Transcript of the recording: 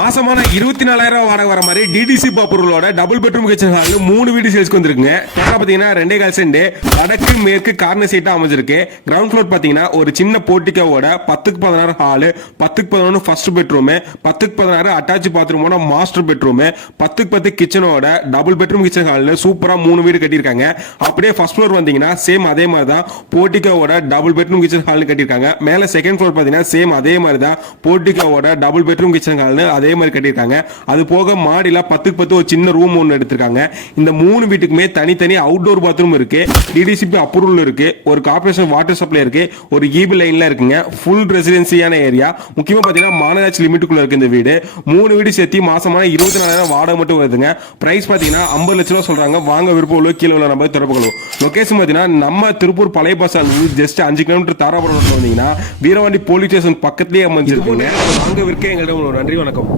மாசமான 24,000 வாடகை வர மாதிரி டிடிசி பாப்பூரோட டபுள் பெட்ரூம் கிச்சன் ஹால் 3 வீடு சேல்ஸ்க்கு வந்திருக்குங்க. டோட்டலா பாத்தீங்கன்னா 2.25 சென்ட் வடக்கு மேற்கு கார்னர் சைட்டா அமைஞ்சிருக்கு. கிரவுண்ட் ஃப்ளோர் பாத்தீங்கன்னா ஒரு சின்ன போர்ட்டிகோவோட 10x16 hall, 10x11 first bedroom, 10x16 attach பாத்ரூமோட மாஸ்டர் பெட்ரூம், 10x10 கிச்சனோட டபுள் பெட்ரூம் கிச்சன் ஹால் சூப்பரா 3 வீடு கட்டியிருக்காங்க. அப்படியே ஃபர்ஸ்ட் ஃப்ளோர் வந்தீங்கன்னா சேம் அதே மாதிரி தான் போர்ட்டிகோவோட டபுள் பெட்ரூம் கிச்சன் ஹால் கட்டியிருக்காங்க. மேல செகண்ட் ஃப்ளோர் பாத்தீங்கன்னா சேம் அதே மாதிரி தான் போர்ட்டிகோவோட டபுள் பெட்ரூம் கிச்சன் ஹால் அதே மாதிரி கட்டியிருக்காங்க. அது போக மாடியில 10x10 ஒரு சின்ன ரூம் ஒன்று எடுத்திருக்காங்க. இந்த 3 வீட்டுக்குமே தனித்தனி அவுட்டோர் பாத்ரூம் இருக்கு, டிடிசிபி அப்ரூவல் இருக்கு, ஒரு கார்பரேஷன் வாட்டர் சப்ளை இருக்கு, ஒரு ஈபி லைன்ல இருக்குங்க. ஃபுல் ரெசிடென்சியான ஏரியா. முக்கியமா பாத்தீங்கன்னா மாநகராட்சி லிமிட்டுக்குள்ள இருக்கு இந்த வீடு. 3 வீடு சேர்த்து மாசமான 24,000 வாடகை மட்டும் வருதுங்க. பிரைஸ் பாத்தீங்கன்னா 50 லட்சம் ரூபாய் சொல்றாங்க. வாங்க விருப்பம் உள்ள கீழே உள்ள நம்பர் தொடர்பு கொள்ளும். லொகேஷன் பாத்தீங்கன்னா நம்ம திருப்பூர் பழைய bus stand just 5 kilometre Dharapuram வந்தீங்கன்னா வீரவாண்டி போலீஸ் ஸ்டேஷன் பக்கத்துலயே அமைஞ்சிருக்குங்க. வாங்க விற்க எங்களிடம் நன்றி, வணக்கம்.